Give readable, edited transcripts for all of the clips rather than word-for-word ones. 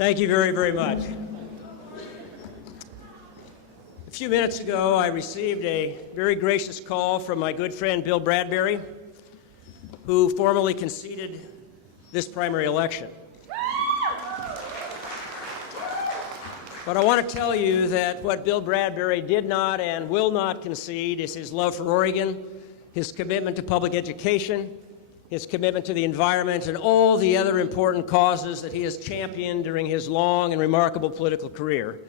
Thank you very, very much. A few minutes ago, I received a very gracious call from my good friend Bill Bradbury, who formally conceded this primary election. But I want to tell you that what Bill Bradbury did not and will not concede is his love for Oregon, his commitment to public education, his commitment to the environment, and all the other important causes that he has championed during his long and remarkable political career.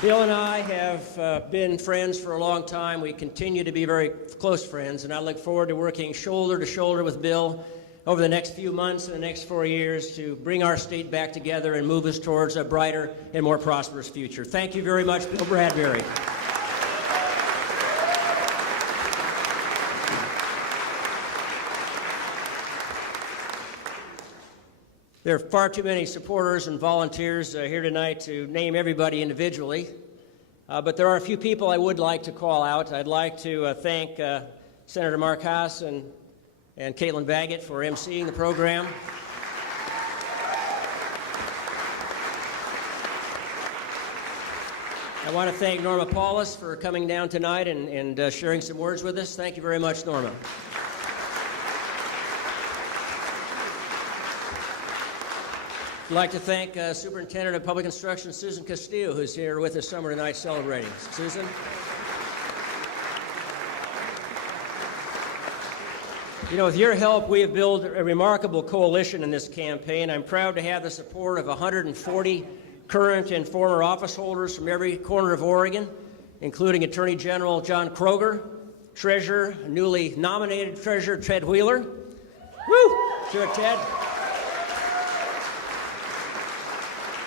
Bill and I have been friends for a long time. We continue to be very close friends, and I look forward to working shoulder to shoulder with Bill over the next few months and the next 4 years to bring our state back together and move us towards a brighter and more prosperous future. Thank you very much, Bill Bradbury. There are far too many supporters and volunteers here tonight to name everybody individually, but there are a few people I would like to call out. I'd like to thank Senator Mark Haas and Caitlin Baggett for emceeing the program. I want to thank Norma Paulus for coming down tonight and sharing some words with us. Thank you very much, Norma. I'd like to thank Superintendent of Public Instruction Susan Castillo, who's here with us summer tonight celebrating. Susan? You know, with your help, we have built a remarkable coalition in this campaign. I'm proud to have the support of 140 current and former office holders from every corner of Oregon, including Attorney General John Kroger, Treasurer, newly nominated Treasurer Ted Wheeler. Woo! Sure, Ted.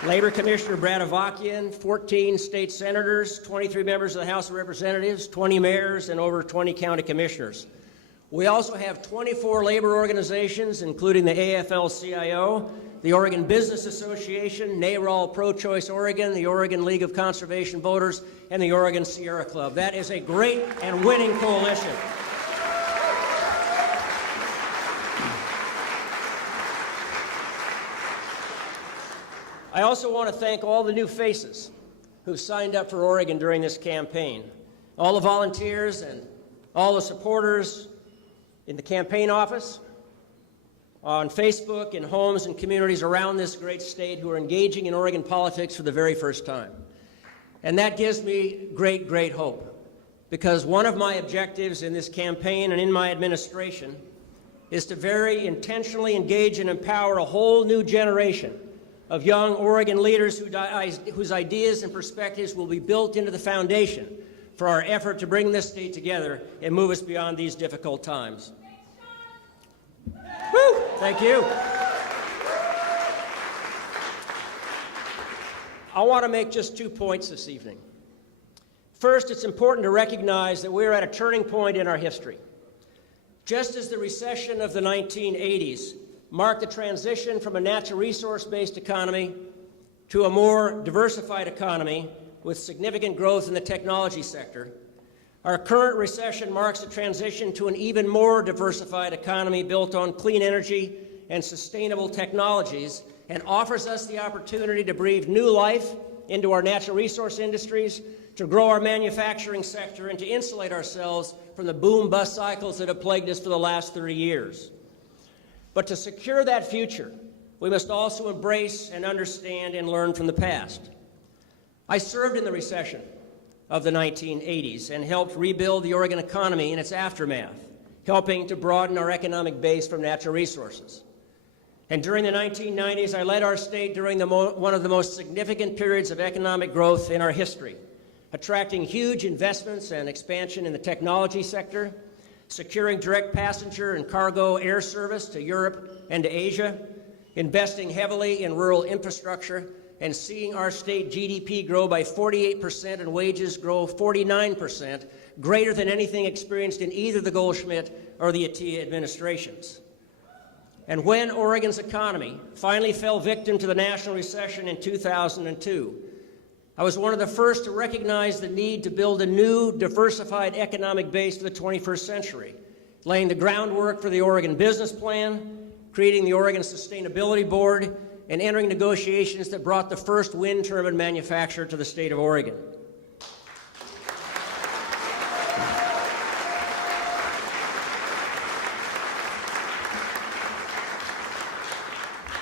Labor Commissioner Brad Avakian, 14 state senators, 23 members of the House of Representatives, 20 mayors, and over 20 county commissioners. We also have 24 labor organizations, including the AFL-CIO, the Oregon Business Association, NARAL Pro-Choice Oregon, the Oregon League of Conservation Voters, and the Oregon Sierra Club. That is a great and winning coalition. I also want to thank all the new faces who signed up for Oregon during this campaign, all the volunteers and all the supporters in the campaign office, on Facebook, in homes and communities around this great state who are engaging in Oregon politics for the very first time. And that gives me great, great hope, because one of my objectives in this campaign and in my administration is to very intentionally engage and empower a whole new generation of young Oregon leaders whose ideas and perspectives will be built into the foundation for our effort to bring this state together and move us beyond these difficult times. Woo! Thank you. I want to make just 2 points this evening. First, it's important to recognize that we're at a turning point in our history. Just as the recession of the 1980s marked the transition from a natural resource-based economy to a more diversified economy with significant growth in the technology sector, our current recession marks a transition to an even more diversified economy built on clean energy and sustainable technologies, and offers us the opportunity to breathe new life into our natural resource industries, to grow our manufacturing sector, and to insulate ourselves from the boom-bust cycles that have plagued us for the last 30 years. But to secure that future, we must also embrace and understand and learn from the past. I served in the recession of the 1980s and helped rebuild the Oregon economy in its aftermath, helping to broaden our economic base from natural resources. And during the 1990s, I led our state during one of the most significant periods of economic growth in our history, attracting huge investments and expansion in the technology sector, securing direct passenger and cargo air service to Europe and to Asia, investing heavily in rural infrastructure, and seeing our state GDP grow by 48% and wages grow 49%, greater than anything experienced in either the Goldschmidt or the Atiyeh administrations. And when Oregon's economy finally fell victim to the national recession in 2002, I was one of the first to recognize the need to build a new, diversified economic base for the 21st century, laying the groundwork for the Oregon Business Plan, creating the Oregon Sustainability Board, and entering negotiations that brought the first wind turbine manufacturer to the state of Oregon.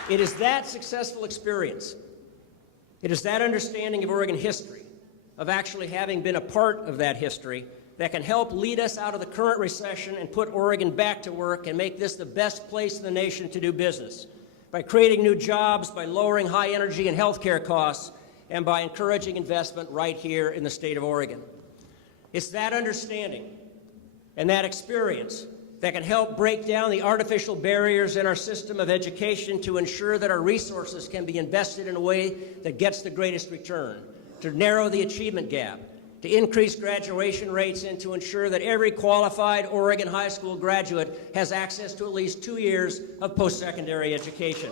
It is that successful experience, it is that understanding of Oregon history, of actually having been a part of that history, that can help lead us out of the current recession and put Oregon back to work and make this the best place in the nation to do business, by creating new jobs, by lowering high energy and healthcare costs, and by encouraging investment right here in the state of Oregon. It's that understanding and that experience that can help break down the artificial barriers in our system of education to ensure that our resources can be invested in a way that gets the greatest return, to narrow the achievement gap, to increase graduation rates, and to ensure that every qualified Oregon high school graduate has access to at least 2 years of post-secondary education.